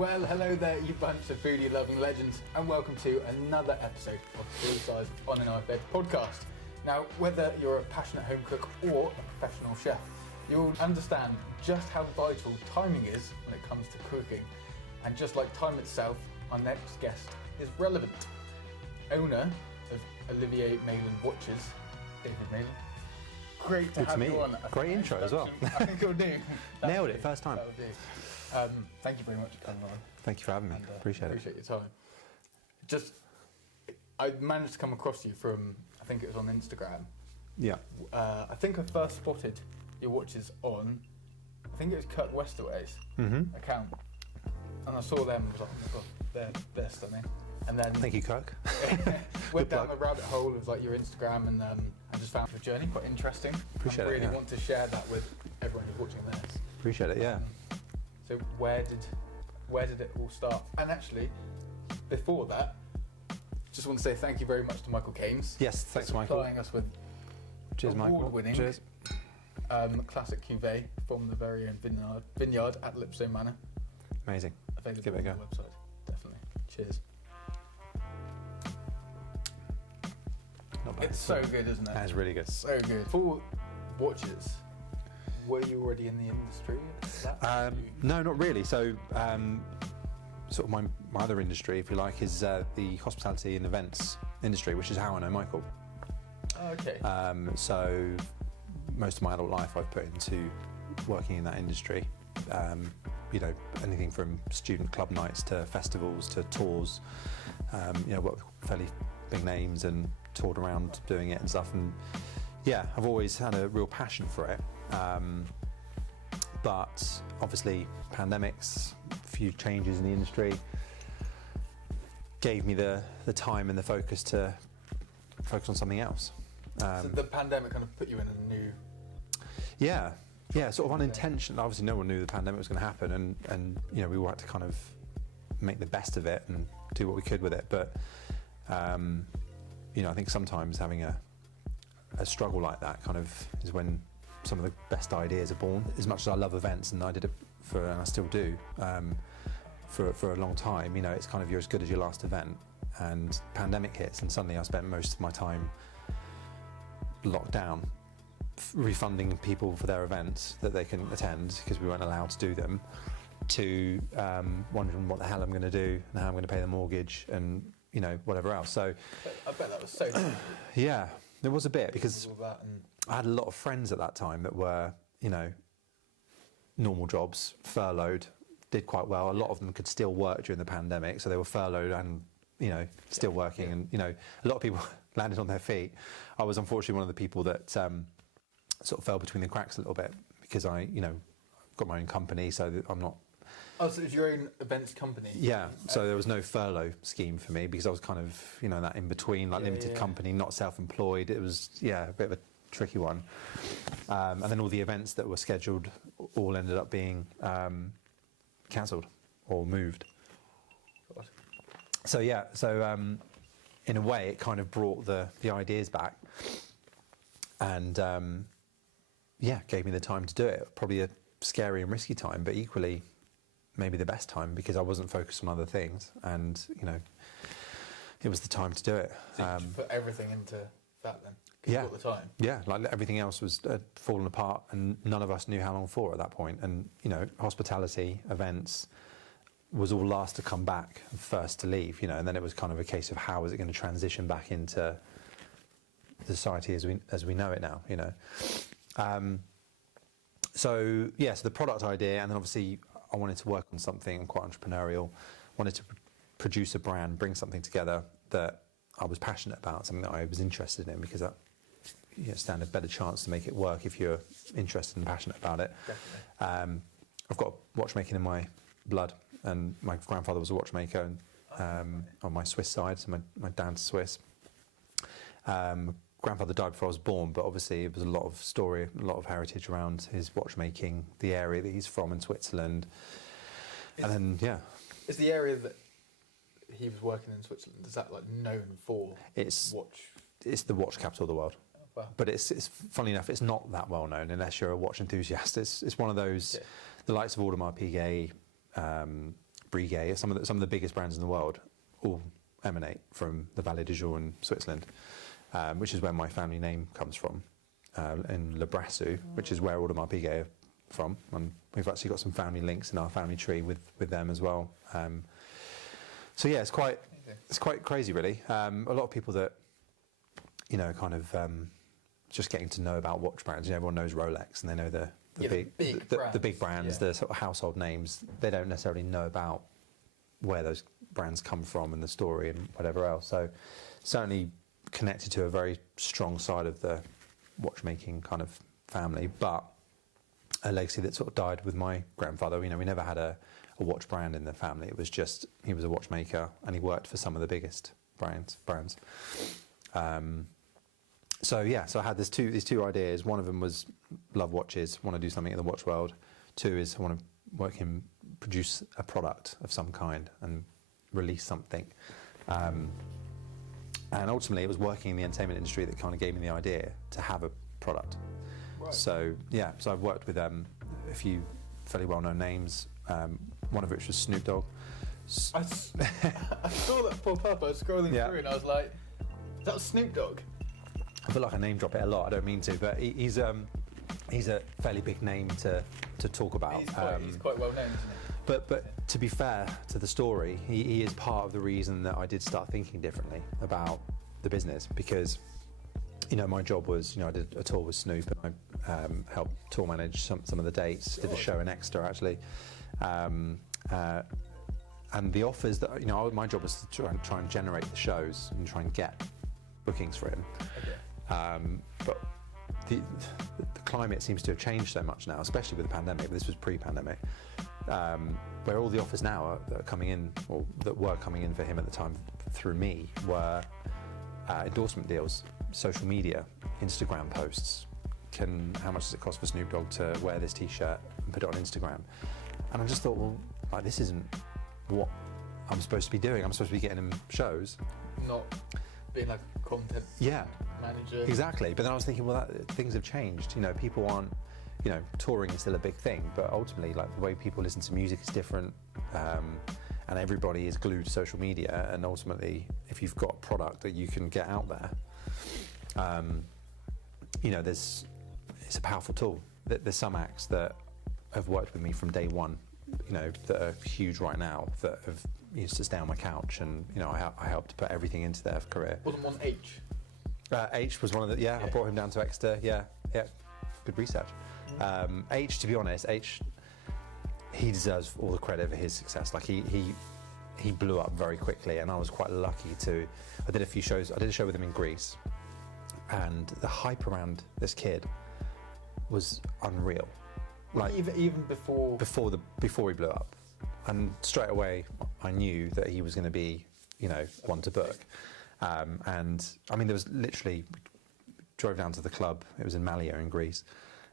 Well, hello there, you bunch of foodie-loving legends, and welcome to another episode of the Size on an iBed podcast. Now, whether you're a passionate home cook or a professional chef, you'll understand just how vital timing is when it comes to cooking. And just like time itself, our next guest is relevant. Owner of Olivier Meylan Watches, David Meylan. Great to have you on. Great intro as well. I think it'll do. Nailed it, first time. That'll do. Thank you very much for coming on. Thank you for having me. Appreciate your time. I managed to come across you from, I think it was on Instagram. Yeah. I think I first spotted your watches on, I think it was Kirk Westaway's account. And I saw them and was like, oh my God, they're stunning. And then thank you, Kirk. Went down the rabbit hole of like your Instagram, and I just found the journey quite interesting. Appreciate I it. really Yeah. want to share that with everyone who's watching this. Appreciate it. Yeah. So where did it all start? And actually, before that, just want to say thank you very much to Michael Keynes. Yes, thanks, for Michael. supplying us with award-winning classic cuvee from the very own vineyard at Lipstone Manor. Amazing. Available Give it a go. on the website. Definitely. Cheers. Not bad. It's so good, isn't it? That is really good. So good. For watches, were you already in the industry? No, not really. So, sort of my other industry, if you like, is the hospitality and events industry, which is how I know Michael. Oh, okay. So, most of my adult life I've put into working in that industry. You know, anything from student club nights to festivals to tours. You know, worked with fairly big names and toured around doing it and stuff. And yeah, I've always had a real passion for it. But obviously, pandemics, a few changes in the industry gave me the time and the focus to focus on something else. So the pandemic kind of put you in a new... Yeah, sort of unintentional. Obviously, no one knew the pandemic was going to happen, and you know, we all had to kind of make the best of it and do what we could with it. But you know, I think sometimes having a struggle like that kind of is when some of the best ideas are born. As much as I love events, and I did it and I still do, for a long time, you know, it's kind of you're as good as your last event. And pandemic hits, and suddenly I spent most of my time locked down, refunding people for their events that they couldn't attend because we weren't allowed to do them, to wondering what the hell I'm going to do and how I'm going to pay the mortgage and, you know, whatever else. So I bet that was so difficult. Yeah, there was a bit, because All that and... I had a lot of friends at that time that were, you know, normal jobs, furloughed, did quite well. A lot of them could still work during the pandemic, so they were furloughed and, you know, still working. And, you know, a lot of people landed on their feet. I was unfortunately one of the people that sort of fell between the cracks a little bit, because I, you know, got my own company, so that I'm not... Oh, so it was your own events company? Yeah, so there was no furlough scheme for me, because I was kind of, you know, that in between, like limited company, not self-employed. It was, yeah, a bit of a tricky one. And then all the events that were scheduled all ended up being cancelled or moved. God. So yeah, in a way it kind of brought the ideas back, and yeah, gave me the time to do it. Probably a scary and risky time, but equally maybe the best time, because I wasn't focused on other things, and, you know, it was the time to do it. So you just put everything into that then? Yeah. All the time? Yeah, like everything else was falling apart, and none of us knew how long for at that point. And, you know, hospitality, events was all last to come back, first to leave, you know, and then it was kind of a case of how is it going to transition back into society as we know it now, you know. So yeah, so the product idea, and then obviously I wanted to work on something quite entrepreneurial, wanted to produce a brand, bring something together that I was passionate about, something that I was interested in, because that, you know, stand a better chance to make it work if you're interested and passionate about it. Definitely. I've got watchmaking in my blood, and my grandfather was a watchmaker, and, on my Swiss side, so my dad's Swiss. Grandfather died before I was born, but obviously it was a lot of story, a lot of heritage around his watchmaking, the area that he's from in Switzerland. And then, yeah. Is the area that he was working in Switzerland, is that like known for watch? It's the watch capital of the world. Oh, wow. But it's funny enough, it's not that well known unless you're a watch enthusiast. It's one of those, the likes of Audemars Piguet, Breguet, some of the biggest brands in the world, all emanate from the Vallée du Jour in Switzerland, which is where my family name comes from, in Le Brassus, which is where Audemars Piguet are from. And we've actually got some family links in our family tree with them as well. So yeah, it's quite crazy, really. A lot of people that, you know, kind of just getting to know about watch brands. You know, everyone knows Rolex, and they know the big brands, the sort of household names. They don't necessarily know about where those brands come from and the story and whatever else. So certainly connected to a very strong side of the watchmaking kind of family, but a legacy that sort of died with my grandfather. You know, we never had a watch brand in the family. It was just, he was a watchmaker and he worked for some of the biggest brands. So yeah, so I had these two ideas. One of them was love watches, want to do something in the watch world. Two is I want to produce a product of some kind and release something. And ultimately, it was working in the entertainment industry that kind of gave me the idea to have a product. Right. So yeah, so I've worked with a few fairly well-known names. One of which was Snoop Dogg. I saw that pop up. I was scrolling through and I was like, "That was Snoop Dogg." I feel like I name drop it a lot. I don't mean to, but he's a fairly big name to talk about. He's quite well known, isn't he? But to be fair to the story, he is part of the reason that I did start thinking differently about the business, because, you know, my job was, you know, I did a tour with Snoop and I helped tour manage some of the dates, did a show in Exeter actually. And the offers that, you know, my job was to try and generate the shows and try and get bookings for him. Okay. But the climate seems to have changed so much now, especially with the pandemic. This was pre-pandemic, where all the offers now that are coming in, or that were coming in for him at the time through me, were endorsement deals, social media, Instagram posts. How much does it cost for Snoop Dogg to wear this T-shirt and put it on Instagram? And I just thought, well, like, this isn't what I'm supposed to be doing. I'm supposed to be getting him shows, not being like a content manager. Exactly. But then I was thinking, well, things have changed. You know, people aren't, you know, touring is still a big thing, but ultimately, like, the way people listen to music is different, and everybody is glued to social media. And ultimately, if you've got a product that you can get out there, you know, it's a powerful tool. There's some acts that have worked with me from day one, you know, that are huge right now, that have used to stay on my couch, and, you know, I helped put everything into their career. Wasn't one H? H was one of the, I brought him down to Exeter, good research. H, to be honest, he deserves all the credit for his success. Like, he blew up very quickly, and I was quite lucky I did a few shows. I did a show with him in Greece, and the hype around this kid was unreal. Like, even before he blew up, and straight away I knew that he was going to be, you know, one to book. And I mean, there was literally, drove down to the club. It was in Malio in Greece,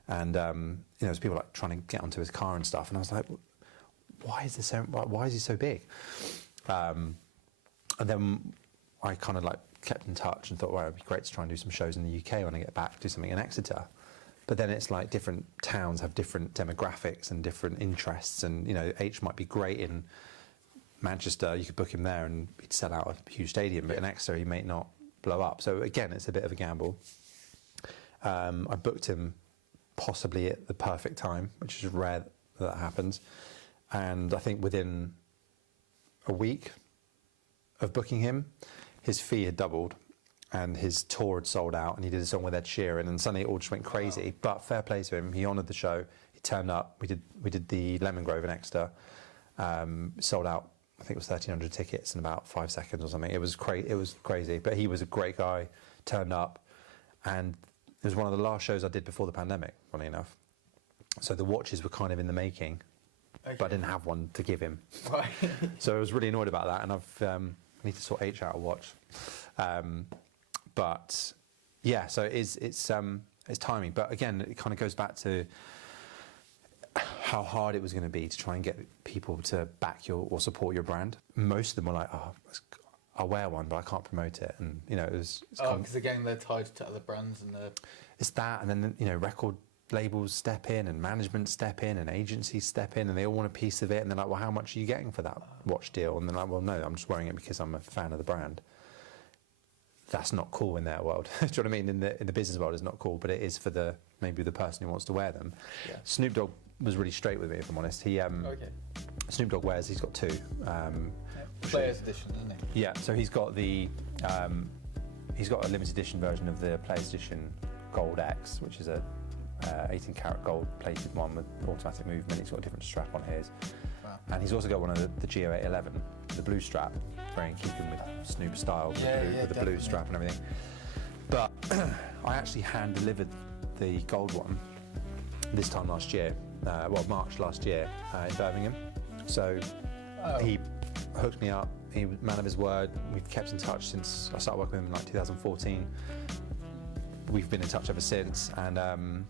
and you know, there's people like trying to get onto his car and stuff. And I was like, why is he so big? And then I kind of like kept in touch and thought, well, it'd be great to try and do some shows in the UK when I get back, do something in Exeter. But then it's like different towns have different demographics and different interests, and, you know, H might be great in Manchester, you could book him there and he'd sell out a huge stadium, but in Exeter he may not blow up. So again, it's a bit of a gamble. I booked him possibly at the perfect time, which is rare that happens. And I think within a week of booking him, his fee had doubled and his tour had sold out, and he did a song with Ed Sheeran, and suddenly it all just went crazy. Wow. But fair play to him, he honoured the show, he turned up, we did the Lemon Grove in Exeter, sold out, I think it was 1,300 tickets in about 5 seconds or something. It was crazy, but he was a great guy, turned up, and it was one of the last shows I did before the pandemic, funny enough. So the watches were kind of in the making, but I didn't have one to give him. Right. So I was really annoyed about that, and I need to sort H out a watch. But yeah, so it's timing. But again, it kind of goes back to how hard it was going to be to try and get people to back or support your brand. Most of them were like, "Oh, I'll wear one, but I can't promote it," and, you know, it's because again, they're tied to other brands, and it's that, and then, you know, record labels step in and management step in and agencies step in and they all want a piece of it and they're like, well, how much are you getting for that watch deal? And they're like, well, no, I'm just wearing it because I'm a fan of the brand. That's not cool in their world. Do you know what I mean? In the business world, it's not cool, but it is for maybe the person who wants to wear them. Yeah. Snoop Dogg was really straight with me, if I'm honest. Snoop Dogg wears, he's got two. Players edition, isn't he? Yeah, so he's got a limited edition version of the Players Edition Gold X, which is a 18 karat gold plated one with automatic movement. He's got a different strap on his. Wow. And he's also got one of the Geo 811, the blue strap, very in keeping with Snoop style, with the blue strap and everything. But I actually hand delivered the gold one this time last year, March last year in Birmingham. So he hooked me up. He was a man of his word. We've kept in touch since I started working with him in like 2014. We've been in touch ever since, and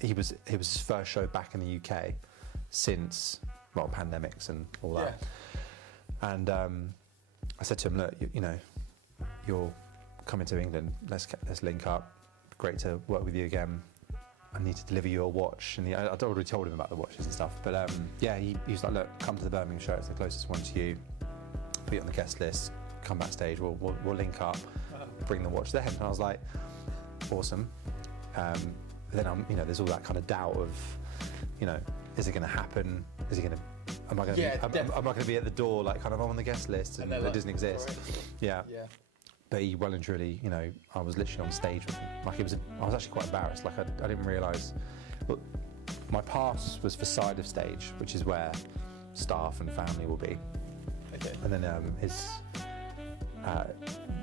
he was his first show back in the UK since pandemics and all that. Yeah. And I said to him, look, you're coming to England. Let's link up. Great to work with you again. I need to deliver you a watch. And I'd already told him about the watches and stuff. But he was like, look, come to the Birmingham show. It's the closest one to you. Put you on the guest list. Come backstage. We'll link up. Bring the watch there. And I was like, awesome. Then there's all that kind of doubt of, is it going to happen? Am I going to be at the door, like kind of on the guest list and it doesn't exist? Yeah. But he well and truly, I was literally on stage with him. I was actually quite embarrassed. Like I didn't realise. But my pass was for side of stage, which is where staff and family will be. Okay. And then his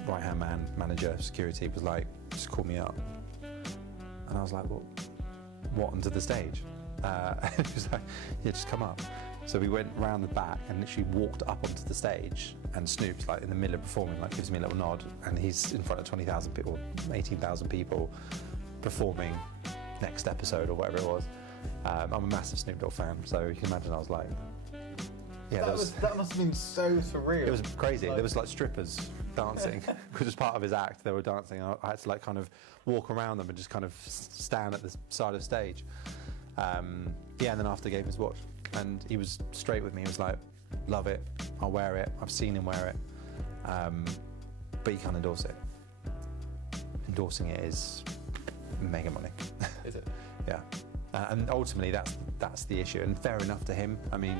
right-hand man, manager, security was like, just call me up. And I was like, well, what, onto the stage? He was like, yeah, just come up. So we went round the back and literally walked up onto the stage, and Snoop's like in the middle of performing, like gives me a little nod, and he's in front of 20,000 people, 18,000 people, performing next episode or whatever it was. I'm a massive Snoop Dogg fan, so you can imagine I was like, yeah, that must have been so surreal. It was crazy. There was like strippers dancing, because as part of his act, they were dancing. I had to like kind of walk around them and just kind of stand at the side of the stage. And then after I gave him his watch, and he was straight with me. He was like, love it, I'll wear it. I've seen him wear it, but you can't endorse it. Endorsing it is mega money. Is it? Yeah. And ultimately, that's the issue. And fair enough to him. I mean,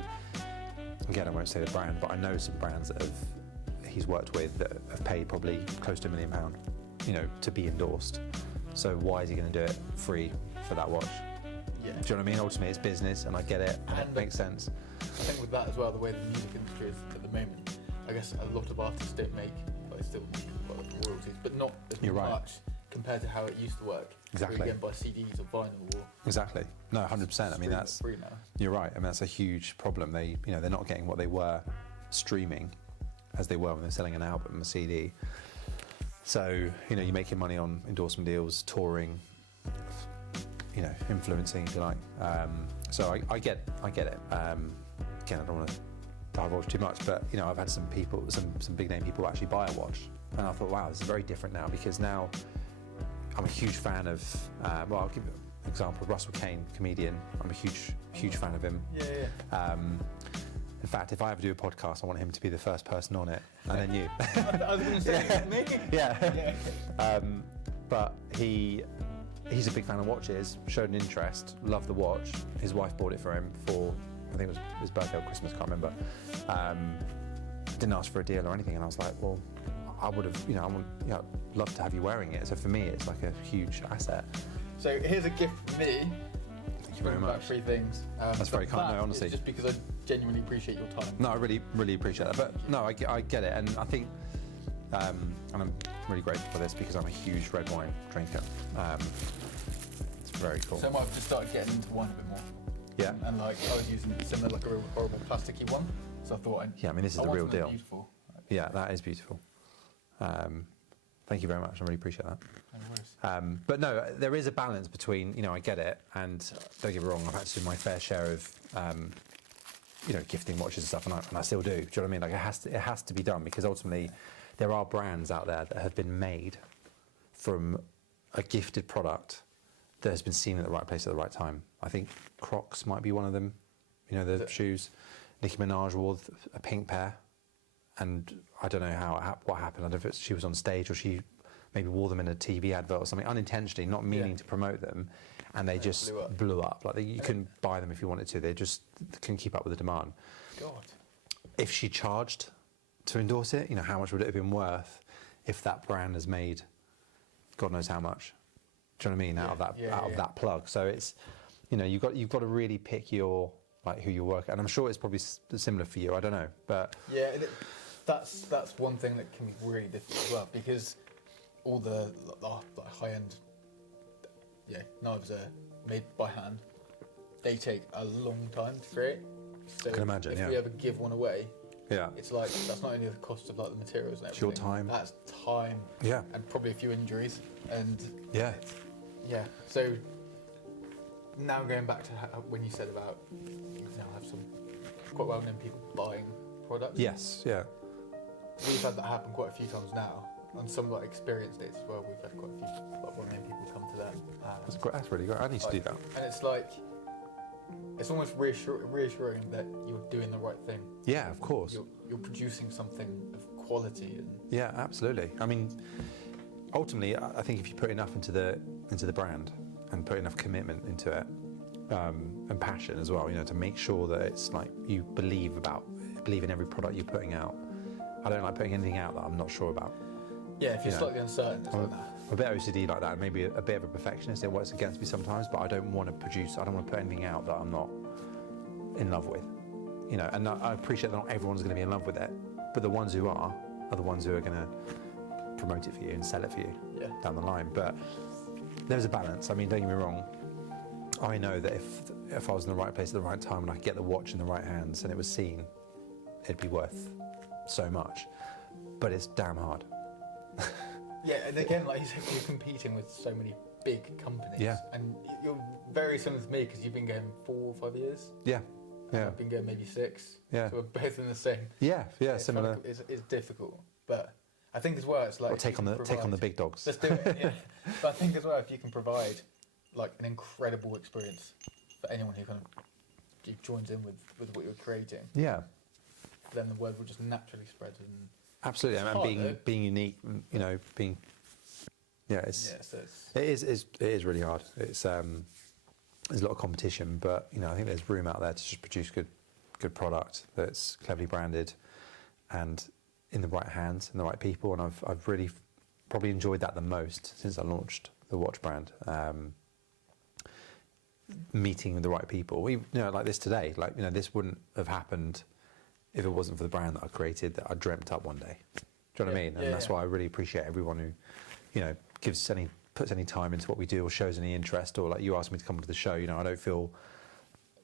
again, I won't say the brand, but I know some brands that he's worked with that have paid probably close to £1 million, to be endorsed. So why is he going to do it free for that watch? Yeah. Do you know what I mean? Ultimately, it's business, and I get it, and it makes sense. I think with that as well, the way the music industry is at the moment, I guess a lot of artists don't make, but they still make quite a lot of royalties, but not as much compared to how it used to work. Exactly. Where you buy CDs or vinyl or. Exactly. No, 100%. I mean, that's free now. You're right. I mean, that's a huge problem. They're not getting what they were streaming, as they were when they're selling an album, a CD. So you're making money on endorsement deals, touring, influencing, if you like. So I get it. Again, I don't want to divulge too much, but I've had some people, some big name people actually buy a watch, and I thought, wow, this is very different now, because now I'm a huge fan of. I'll give you an example. Russell Kane, comedian. I'm a huge fan of him. Yeah. In fact, if I ever do a podcast, I want him to be the first person on it, and then you. I was going to say, me. Yeah. But he's a big fan of watches, showed an interest, loved the watch. His wife bought it for him for, I think it was his birthday or Christmas, can't remember. Didn't ask for a deal or anything, and I was like, well, I would have, love to have you wearing it. So for me, it's like a huge asset. So here's a gift from me. Thank you very much. About 3 things. That's very kind, no, honestly. Just because I genuinely appreciate your time. No, I really, really appreciate that. But no, I get it, and I think, and I'm really grateful for this because I'm a huge red wine drinker. It's very cool. So I might have just started getting into wine a bit more. Yeah. And I was using similar, like a real horrible plasticky one. So I thought, I mean, this is the real deal. Beautiful. Yeah, that is beautiful. Thank you very much. I really appreciate that. No worries. But no, there is a balance between, I get it, and don't get me wrong, I've had to do my fair share of, gifting watches and stuff, and I still do. Do you know what I mean? Like it has to be done, because ultimately there are brands out there that have been made from a gifted product that has been seen at the right place at the right time. I think Crocs might be one of them. You know, the shoes. Nicki Minaj wore a pink pair, and I don't know what happened. I don't know if she was on stage or she maybe wore them in a TV advert or something unintentionally, not meaning to promote them, and they just blew up. Like you couldn't buy them if you wanted to. They just couldn't keep up with the demand. God. If she charged to endorse it, you know, how much would it have been worth if that brand has made God knows how much? Do you know what I mean? Out of that plug. So it's, you know, you've got to really pick your, like, who you work at. And I'm sure it's probably similar for you. I don't know, but yeah, that's one thing that can be really difficult as well, because all the high end knives are made by hand. They take a long time to create. So I can imagine. If we ever give one away, it's like that's not only the cost of like the materials and everything. It's your time. That's time. Yeah. And probably a few injuries. And yeah. So now going back to when you said about you now have some quite well-known people buying products. Yes. Yeah. We've had that happen quite a few times now. On some like experience dates as well, we've had quite a few like well-known people come to them. That's really great. I need to do that. And it's like, it's almost reassuring that you're doing the right thing. Yeah, of course. You're producing something of quality. And yeah, absolutely. I mean, ultimately, I think if you put enough into the brand and put enough commitment into it, and passion as well, you know, to make sure that it's like you believe in every product you're putting out. I don't like putting anything out that I'm not sure about. Yeah, if you're slightly uncertain, it's like that. I'm a bit OCD like that, and maybe a bit of a perfectionist. It works against me sometimes, but I don't want to put anything out that I'm not in love with. You know, and I appreciate that not everyone's going to be in love with it, but the ones who are the ones who are going to promote it for you and sell it for you down the line. But there's a balance. I mean, don't get me wrong. I know that if I was in the right place at the right time and I could get the watch in the right hands and it was seen, it'd be worth so much. But it's damn hard. Yeah, and again, like you said, you're competing with so many big companies. Yeah. And you're very similar to me because you've been going 4 or 5 years. Yeah. Yeah. I've been going maybe 6. Yeah. So we're both in the same. Yeah. Yeah. Similar. It's difficult, but I think as well it's like take on the big dogs. Let's do it. Yeah. But I think as well if you can provide like an incredible experience for anyone who kind of joins in with what you're creating. Yeah. Then the word will just naturally spread. And absolutely, and being unique, you know, it is really hard. It's there's a lot of competition, but you know, I think there's room out there to just produce good product that's cleverly branded and in the right hands and the right people. And I've really probably enjoyed that the most since I launched the watch brand. Meeting the right people, you know, like this today. Like, you know, this wouldn't have happened if it wasn't for the brand that I created, that I dreamt up one day. Do you know what I mean? And that's why I really appreciate everyone who, you know, puts any time into what we do or shows any interest, or like you asked me to come to the show, you know, I don't feel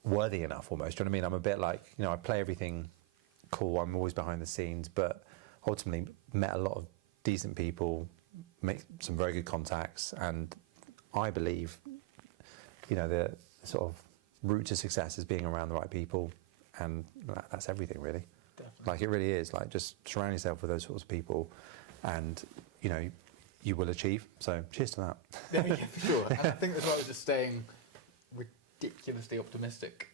worthy enough almost. Do you know what I mean? I'm a bit like, you know, I play everything cool, I'm always behind the scenes, but ultimately met a lot of decent people, make some very good contacts, and I believe, you know, the sort of route to success is being around the right people. And that's everything, really. Definitely. Like, it really is. Like, just surround yourself with those sorts of people, and you know, you will achieve. So, cheers to that. Yeah, for sure. And I think as well as just staying ridiculously optimistic,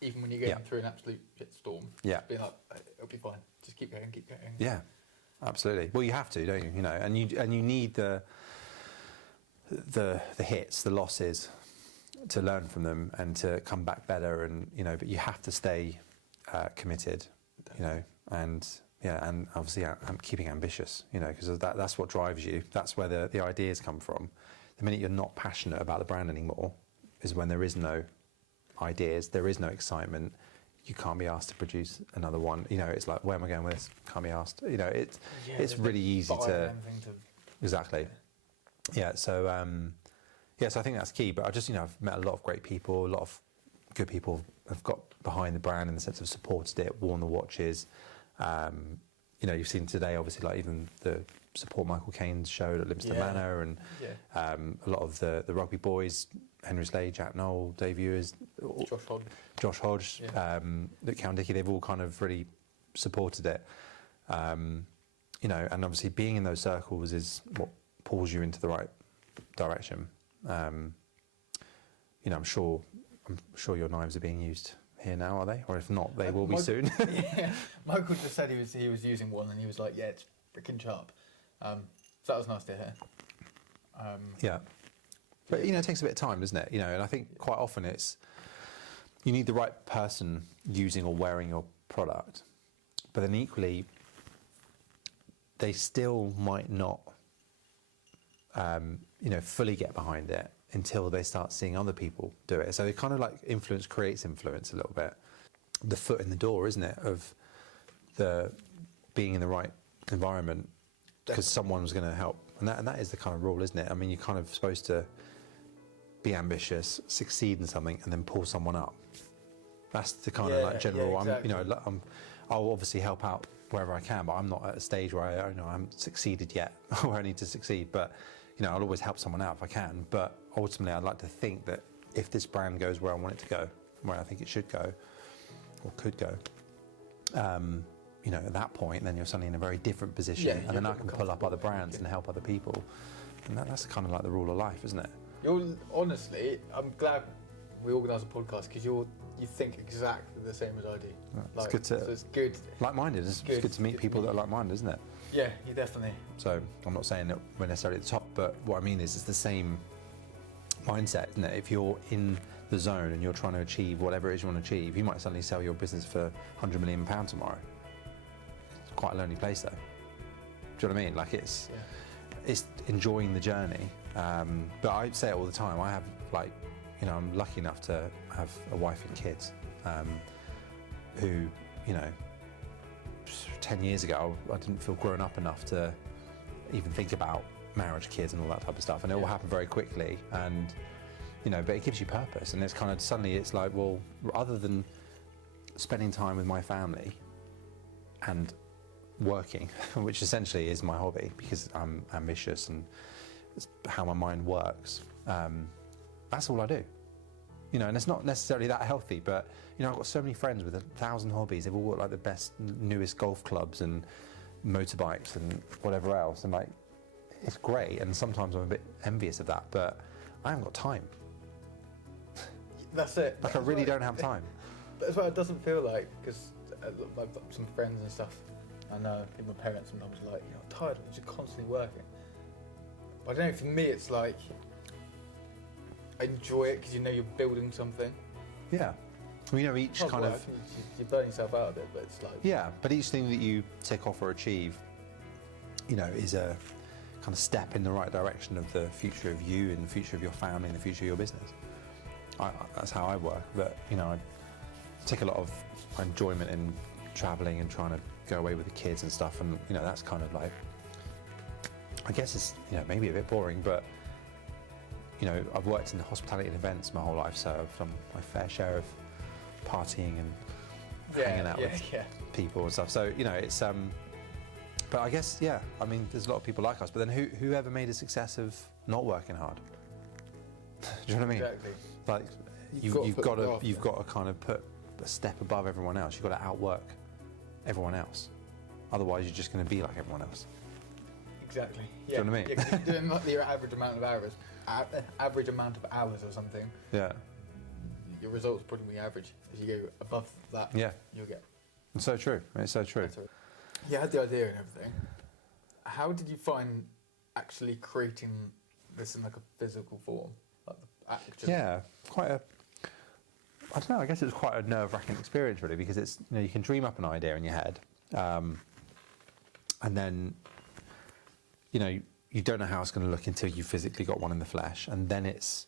even when you're going through an absolute shitstorm. Yeah. Just being like, it'll be fine. Just keep going, keep going. Yeah, absolutely. Well, you have to, don't you? You know, and you need the hits, the losses, to learn from them and to come back better. And you know, but you have to stay committed, you know, and obviously I'm keeping ambitious, you know, because that's what drives you. That's where the ideas come from. The minute you're not passionate about the brand anymore is when there is no ideas, there is no excitement. You can't be asked to produce another one. You know, it's like, where am I going with this? Can't be asked. You know, it's really easy to exactly. Yeah. So so I think that's key. But I just, you know, I've met a lot of great people, a lot of good people have got behind the brand in the sense of supported it, worn the watches. You know, you've seen today, obviously, like even the support Michael Caine's show at Limpston Manor, and a lot of the rugby boys, Henry Slade, Jack Noel, Dave Ewers, Josh Hodge, Count Dickey, they've all kind of really supported it. You know, and obviously being in those circles is what pulls you into the right direction. I'm sure your knives are being used here now, are they? Or if not, they will be Michael, soon. Yeah, Michael just said he was using one, and he was like, "Yeah, it's freaking sharp." So that was nice to hear. Yeah, but it takes a bit of time, doesn't it? And I think quite often you need the right person using or wearing your product, but then equally, they still might not, fully get behind it until they start seeing other people do it. So it kind of like influence creates influence a little bit. The foot in the door, isn't it, of the being in the right environment, because someone's going to help. And that is the kind of rule, isn't it? I mean, you're kind of supposed to be ambitious, succeed in something, and then pull someone up. That's the kind of like general. Yeah, exactly. I'll obviously help out wherever I can, but I'm not at a stage where I haven't succeeded yet, where I need to succeed. But I'll always help someone out if I can. But ultimately, I'd like to think that if this brand goes where I want it to go, where I think it should go, or could go, at that point, then you're suddenly in a very different position, and then I can pull up other brands and help other people. And that's kind of like the rule of life, isn't it? Honestly, I'm glad we organised a podcast, because you think exactly the same as I do. It's good to. So it's good. Like-minded. It's good to meet people that are like-minded, isn't it? Yeah, you definitely. So I'm not saying that we're necessarily at the top, but what I mean is it's the same mindset, isn't it? If you're in the zone and you're trying to achieve whatever it is you want to achieve, you might suddenly sell your business for £100 million tomorrow. It's quite a lonely place, though. Do you know what I mean? Like it's enjoying the journey. But I say it all the time. I have I'm lucky enough to have a wife and kids who, 10 years ago, I didn't feel grown up enough to even think about marriage, kids, and all that type of stuff. And it all happened very quickly. And, but it gives you purpose. And it's kind of suddenly it's like, well, other than spending time with my family and working, which essentially is my hobby because I'm ambitious and it's how my mind works, that's all I do. And it's not necessarily that healthy, but I've got so many friends with 1,000 hobbies. They've all got like the best, newest golf clubs and motorbikes and whatever else, and like it's great. And sometimes I'm a bit envious of that, but I haven't got time. That's it. Like I really don't have time. But as well, it doesn't feel like, because I've got some friends and stuff. I know my parents sometimes are like, I'm tired, I'm just constantly working. But I don't know. For me, it's like, I enjoy it because you're building something. Yeah. Well, each kind of... You're burning yourself out of it, but it's like... Yeah, but each thing that you tick off or achieve, is a kind of step in the right direction of the future of you and the future of your family and the future of your business. That's how I work. But, I take a lot of enjoyment in travelling and trying to go away with the kids and stuff. And, that's kind of like... I guess it's, maybe a bit boring, but... I've worked in hospitality and events my whole life, so I've done my fair share of partying and hanging out with people and stuff. So, it's, but I guess, I mean, there's a lot of people like us, but then who ever made a success of not working hard? Do you know what I mean? Exactly. Like, you've got to kind of put a step above everyone else. You've got to outwork everyone else. Otherwise, you're just going to be like everyone else. Exactly. Do you know what I mean? Yeah, you're doing like your average amount of hours or something. Yeah. Your results probably be average. As you go above that, you'll get. It's so true. It's so true. You had the idea and everything. How did you find actually creating this in like a physical form? Like the actual... Yeah, I don't know, I guess it was quite a nerve-wracking experience really, because it's, you can dream up an idea in your head, and then, you don't know how it's going to look until you've physically got one in the flesh, and then it's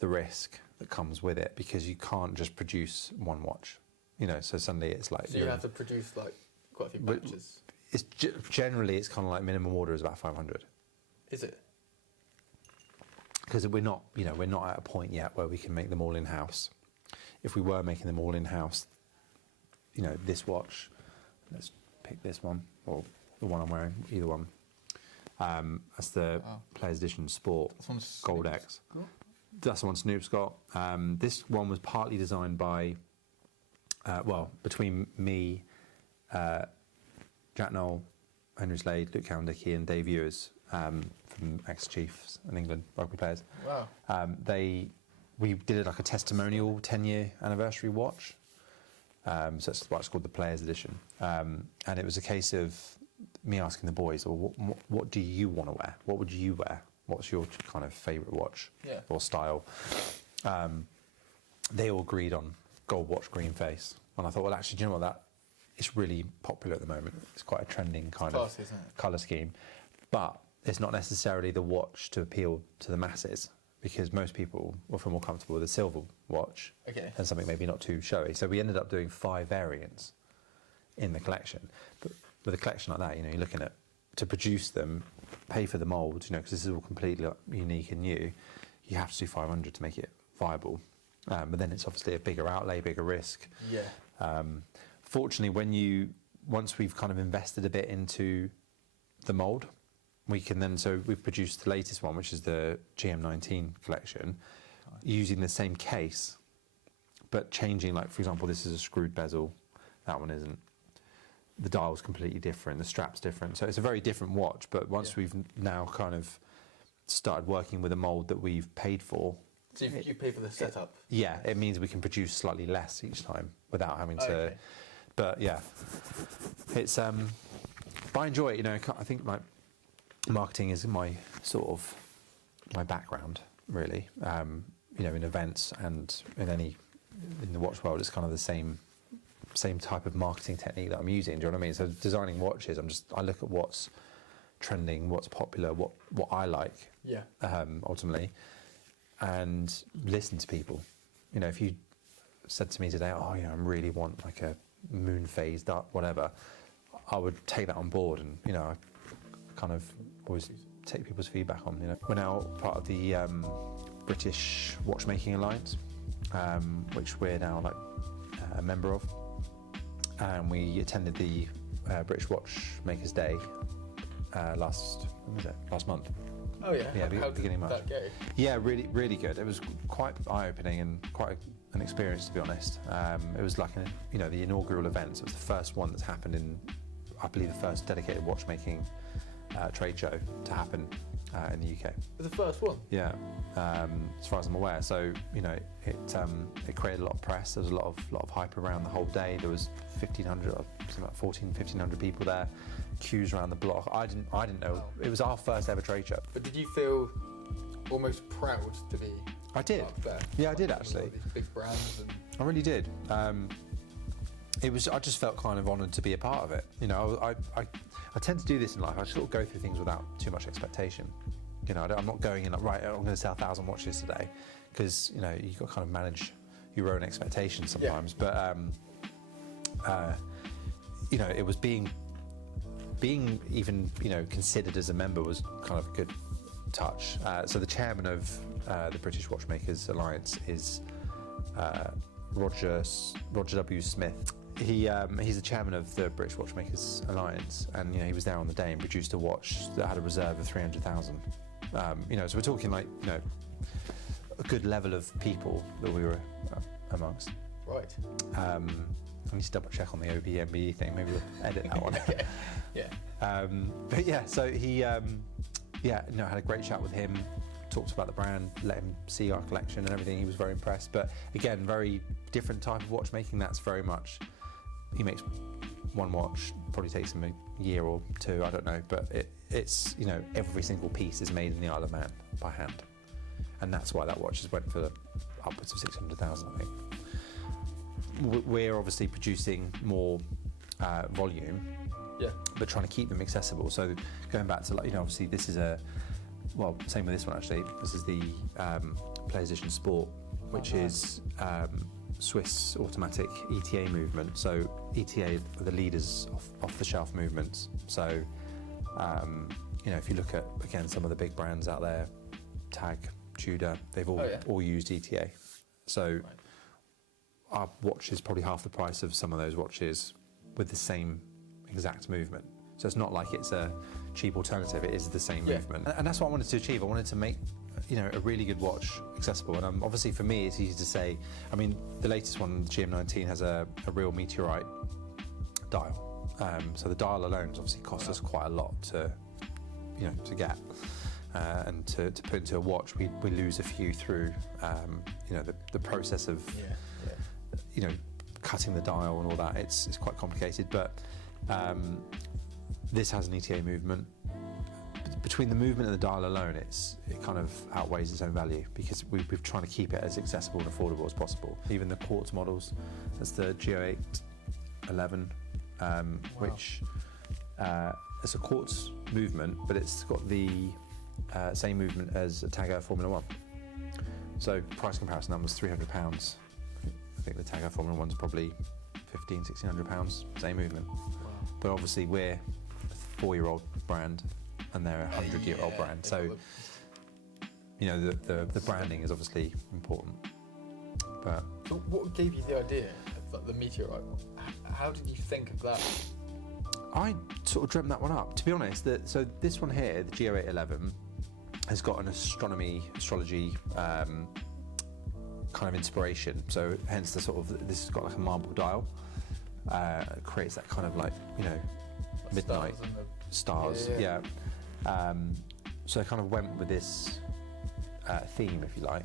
the risk that comes with it, because you can't just produce one watch, so suddenly it's like... So you have to produce like quite a few batches? It's generally, it's kind of like minimum order is about 500. Is it? Because we're not at a point yet where we can make them all in-house. If we were making them all in-house, this watch, let's pick this one, or the one I'm wearing, either one. That's the Players Edition Sport Gold X. Cool. That's the one Snoop's got. This one was partly designed by, between me, Jack Noel, Henry Slade, Luke Cowan-Dickey and Dave Ewers, from ex-Chiefs and England rugby players. Wow. They we did like a testimonial 10-year anniversary watch. So it's what's called the Players Edition. And it was a case of me asking the boys, well, what do you want to wear? What would you wear? What's your kind of favourite watch or style? They all agreed on gold watch, green face. And I thought, well, actually, do you know what? It's really popular at the moment. It's quite a trending kind of colour scheme. But it's not necessarily the watch to appeal to the masses, because most people will feel more comfortable with a silver watch and something maybe not too showy. So we ended up doing 5 variants in the collection. But with a collection like that, you know, you're looking at, to produce them, pay for the mould, you know, because this is all completely unique and new, you have to do 500 to make it viable. But then it's obviously a bigger outlay, bigger risk. Fortunately, once we've kind of invested a bit into the mould, we can then, so we've produced the latest one, which is the GM19 collection, using the same case, but changing, like, for example, this is a screwed bezel, that one isn't. The dial's completely different, the strap's different. So it's a very different watch, but once we've now kind of started working with a mould that we've paid for. So you pay for the setup? It means we can produce slightly less each time without having to, but yeah, it's, but I enjoy it, you know. I think like marketing is my sort of, my background really, you know, in events and in the watch world, it's kind of the same type of marketing technique that I'm using, do you know what I mean? So designing watches, I look at what's trending, what's popular, what I like, ultimately, and listen to people. You know, if you said to me today, oh, you know, I really want like a moon phase, dark, whatever, I would take that on board, and, you know, I kind of always take people's feedback on, you know. We're now part of the British Watchmaking Alliance, which we're now like a member of. And we attended the British Watchmakers' Day last month. Oh yeah. How beginning of March. That go? Yeah, really, really good. It was quite eye-opening and quite an experience, to be honest. It was like the inaugural event. It was the first one that's happened in, I believe, the first dedicated watchmaking trade show to happen in the UK. The first one? Yeah, as far as I'm aware. So, you know, it created a lot of press. There was a lot of hype around the whole day. There was 1,500, something like 1,500 people there, queues around the block. I didn't know. It was our first ever trade show. But did you feel almost proud to be I did. up there? Yeah, I did actually. These big brands and... I really did. I just felt kind of honoured to be a part of it. You know, I tend to do this in life. I sort of go through things without too much expectation. You know, I'm not going in like, right, I'm going to sell 1,000 watches today, because, you know, you've got to kind of manage your own expectations sometimes. But you know, it was being even, you know, considered as a member was kind of a good touch. So the chairman of the British Watchmakers Alliance is Roger W. Smith. He's the chairman of the British Watchmakers Alliance, and, you know, he was there on the day and produced a watch that had a reserve of 300,000. You know, so we're talking like, you know, a good level of people that we were amongst. Right. I need to double check on the OBMBE thing. Maybe we'll edit that one. Yeah. But yeah, so he, had a great chat with him. Talked about the brand, let him see our collection and everything. He was very impressed. But again, very different type of watchmaking. That's very much, he makes one watch, probably takes him a year or two, I don't know. But it's, you know, every single piece is made in the Isle of Man by hand. And that's why that watch has went for upwards of 600,000, I think. We're obviously producing more volume, but trying to keep them accessible. So going back to, like, you know, obviously this is same with this one actually. This is the Players Edition Sport, which is Swiss automatic ETA movement. So ETA are the leaders off the shelf movements. So you know, if you look at, again, some of the big brands out there, Tag, Tudor, they've all used ETA. So our watch is probably half the price of some of those watches with the same exact movement. So it's not like it's a cheap alternative, it is the same movement. And that's what I wanted to achieve. I wanted to make, you know, a really good watch accessible. And obviously for me, it's easy to say, I mean, the latest one, the GM19, has a real meteorite dial. So the dial alone has obviously cost us quite a lot to get. and to put into a watch, we lose a few through the process of cutting the dial and all that. It's quite complicated, but this has an ETA movement. Between the movement and the dial alone, it kind of outweighs its own value, because we're trying to keep it as accessible and affordable as possible. Even the quartz models, that's the G0811, which it's a quartz movement, but it's got the same movement as a Tag Heuer Formula 1. So price comparison, that was £300. I think the Tag Heuer Formula 1's probably £1,500–1,600, same movement. Wow. But obviously we're a 4-year-old brand and they're a 100-year-old brand. So, the branding is obviously important. But so what gave you the idea of the meteorite? How did you think of that? I sort of dreamt that one up, to be honest. So this one here, the G0811, has got an astrology kind of inspiration. So hence this has got like a marble dial. It creates that kind of like midnight stars. Yeah. So I kind of went with this theme, if you like.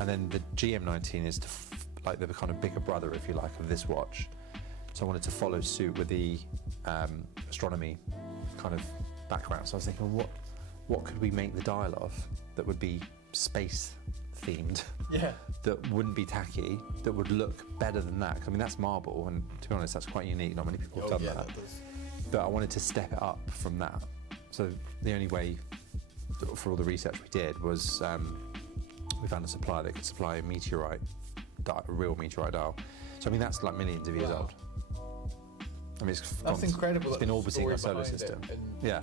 And then the GM19 is like the kind of bigger brother, if you like, of this watch. So I wanted to follow suit with the astronomy kind of background. So I was thinking, what could we make the dial of that would be space themed? Yeah. That wouldn't be tacky, that would look better than that. 'Cause, I mean, that's marble, and to be honest, that's quite unique. Not many people have done that. That does. But I wanted to step it up from that. So the only way, for all the research we did, was we found a supplier that could supply a meteorite, a real meteorite dial. So I mean, that's like millions of years old. I mean, that's incredible. It's been orbiting our solar system. And yeah,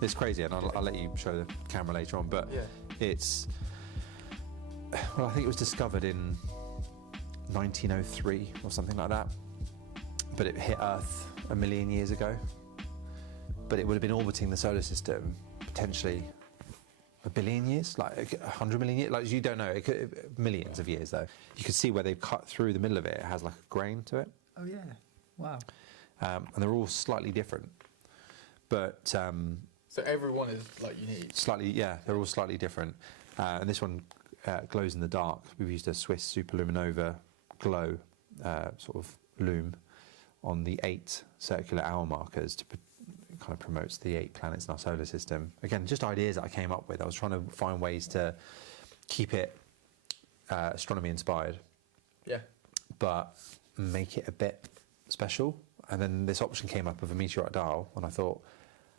it's crazy, and I'll let you show the camera later on. But I think it was discovered in 1903 or something like that. But it hit Earth a million years ago. But it would have been orbiting the solar system potentially a billion years, like 100 million years. Like, you don't know, millions of years though. You can see where they've cut through the middle of it. It has like a grain to it. Oh yeah, wow. And they're all slightly different. But so every one is like unique. Slightly, yeah. They're all slightly different. And this one glows in the dark. We've used a Swiss Superluminova glow sort of lume on the 8 circular hour markers to kind of promotes the 8 planets in our solar system. Again, just ideas that I came up with. I was trying to find ways to keep it astronomy inspired. Yeah. But make it a bit special. And then this option came up of a meteorite dial, and I thought,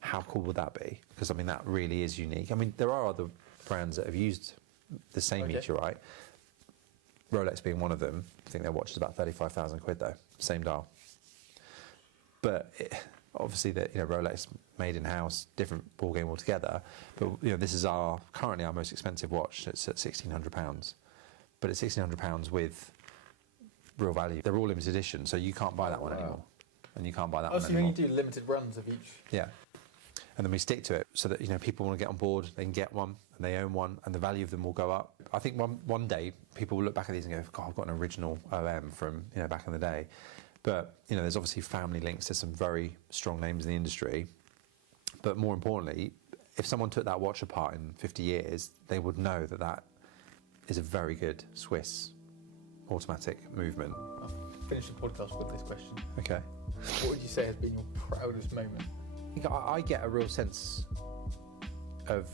how cool would that be? Because I mean, that really is unique. I mean, there are other brands that have used the same meteorite. Rolex being one of them. I think their watch is about 35,000 quid though. Same dial. But obviously, Rolex made in house, different ball game altogether. But this is currently our most expensive watch. It's at £1,600. But it's £1,600 with real value. They're all limited edition, so you can't buy that one anymore. And you can't buy that one anymore. So you do limited runs of each? Yeah. And then we stick to it so that people want to get on board, they can get one, and they own one, and the value of them will go up. I think one day people will look back at these and go, God, I've got an original OM from back in the day. But there's obviously family links to some very strong names in the industry. But more importantly, if someone took that watch apart in 50 years, they would know that is a very good Swiss automatic movement. I'll finish the podcast with this question. Okay. What would you say has been your proudest moment? I get a real sense of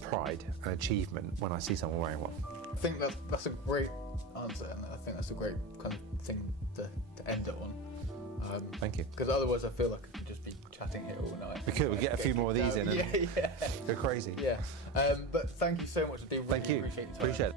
pride and achievement when I see someone wearing one. I think that's a great answer, and I think that's a great kind of thing to end it on. Thank you. Because otherwise I feel like I could just be chatting here all night. We get a few more of these in and yeah. go crazy. Yeah. But thank you so much. I do really appreciate your time. Appreciate it.